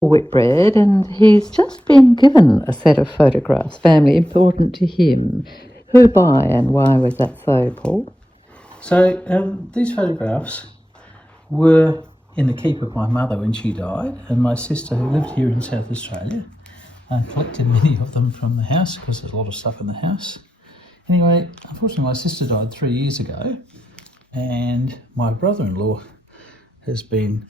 Whitbread, and he's just been given a set of photographs, family important to him. Who by and why was that so, Paul? So these photographs were in the keep of my mother when she died, and my sister, who lived here in South Australia, collected many of them from the house because there's a lot of stuff in the house. Anyway, unfortunately my sister died 3 years ago, and my brother-in-law has been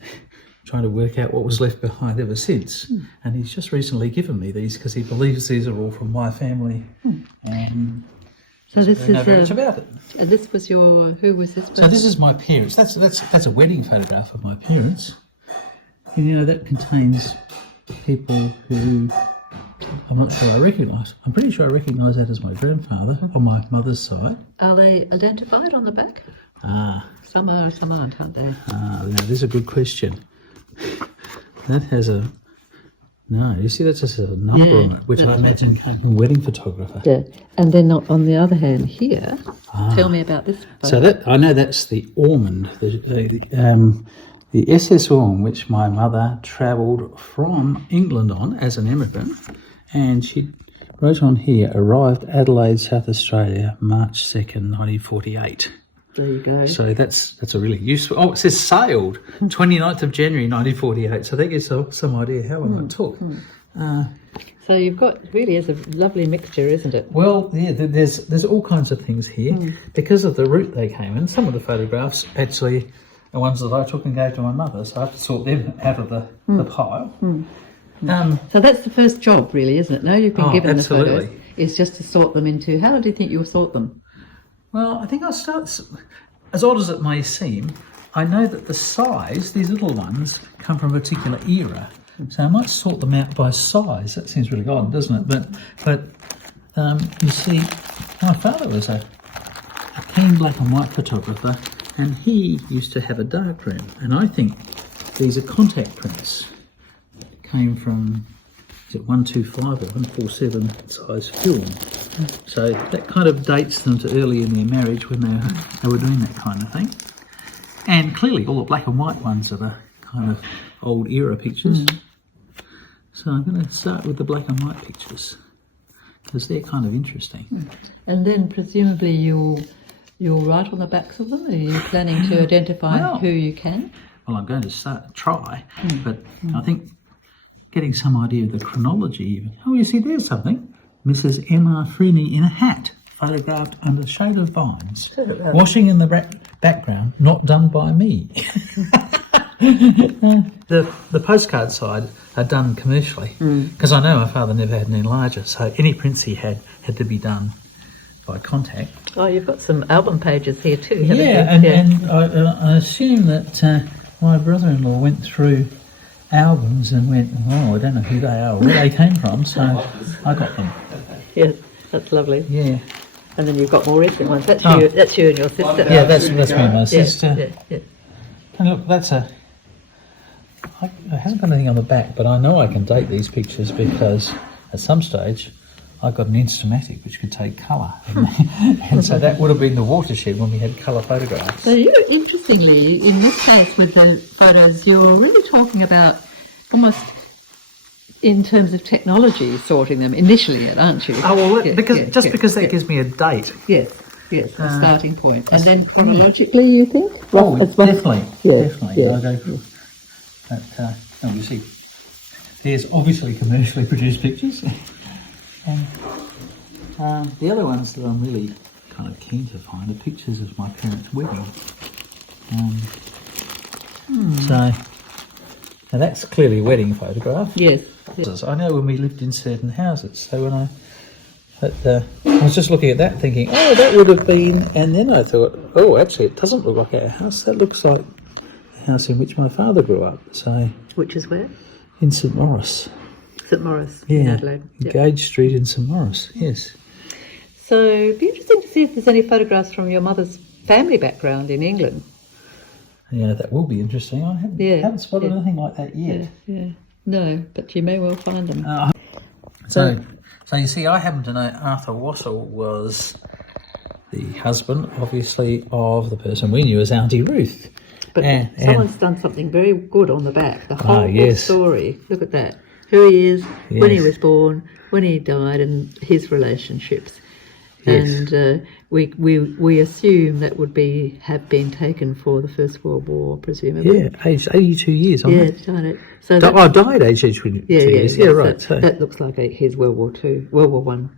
trying to work out what was left behind ever since. And he's just recently given me these because he believes these are all from my family. And so this is very much about it. This was your, who was this person? So this is my parents. That's a wedding photograph of my parents. And you know, that contains people who I'm not sure I recognise. I'm pretty sure I recognise that as my grandfather on my mother's side. Are they identified on the back? Some are, some aren't they? Now this is a good question. That has a, no, you see that just has a number on it, which I imagine came from a wedding photographer. Yeah, and then on the other hand here, tell me about this photo. So that, I know that's the Ormond, the SS Ormond, which my mother travelled from England on as an immigrant, and she wrote on here, arrived Adelaide, South Australia, March 2nd, 1948. There you go. So that's a really useful. Oh, it says sailed 29th of January 1948. So that gives some idea how long it took. So you've got, really is a lovely mixture, isn't it? Well, yeah, there's all kinds of things here because of the route they came in. Some of the photographs actually are ones that I took and gave to my mother, so I have to sort them out of the pile. So that's the first job, really, isn't it? Now you've been given absolutely. the photos, is just to sort them into. How do you think you'll sort them? Well, I think I'll start, as odd as it may seem, I know that the size, these little ones, come from a particular era. So I might sort them out by size. That seems really odd, doesn't it? But you see, my father was a keen black and white photographer, and he used to have a dark room. And I think these are contact prints. Came from, is it 125 or 147 size film. So that kind of dates them to early in their marriage when they were doing that kind of thing. And clearly all the black and white ones are the kind of old era pictures. So I'm going to start with the black and white pictures because they're kind of interesting. And then presumably you'll write on the backs of them? Are you planning to identify who you can? Well, I'm going to try, but I think getting some idea of the chronology even. Oh, you see, there's something. Mrs. M.R. Freeney in a hat, photographed under shade of vines. Washing in the background, not done by me. The postcard side are done commercially, because I know my father never had an enlarger, so any prints he had to be done by contact. Oh, you've got some album pages here too, haven't you? And I assume that my brother-in-law went through albums and went, oh, I don't know who they are or where they came from, so I got them. Yes, that's lovely. Yeah. And then you've got more recent ones. That's you and your sister. Yeah, that's me and my sister. Yeah. And look, I haven't got anything on the back, but I know I can date these pictures because at some stage I got an Instamatic which could take colour. And so that would have been the watershed when we had colour photographs. So you, interestingly, in this case with the photos, you're really talking about almost in terms of technology sorting them initially, aren't you? Oh, well, because that gives me a date. Yes, a starting point. And then chronologically, you think? Oh, definitely. Definitely. Yeah. I go for that. You see, there's obviously commercially produced pictures. And the other ones that I'm really kind of keen to find are pictures of my parents' wedding. So now that's clearly a wedding photograph. Yes. I know when we lived in certain houses. So when I was just looking at that thinking, oh, that would have been, and then I thought, oh, actually it doesn't look like our house. That looks like the house in which my father grew up. So Which is where? In St Maurice. St Maurice, in Adelaide. Gage Street in St Maurice, yes. So it'd be interesting to see if there's any photographs from your mother's family background in England. Yeah, that will be interesting. I haven't spotted anything like that yet. Yeah. No, but you may well find them. So you see, I happen to know Arthur Wassell was the husband, obviously, of the person we knew as Auntie Ruth. But And- someone's done something very good on the back. The whole yes. story. Look at that. Who he is, when he Yes. was born, when he died, and his relationships. Yes. And we assume that would have been taken for the First World War, presumably. Yeah, aged 82 years. Yeah, It? died. So Died aged 82 years. Yeah, right. So that looks like his World War One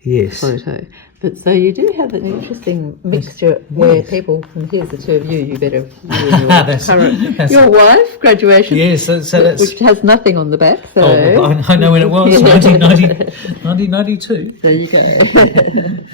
Yes. photo. But so you do have an interesting mixture where people, and here's the two of you, you better, you and your That's- your wife, graduation, Yes, so that's... which has nothing on the back. So Oh, I know when it was, 1992. there you go.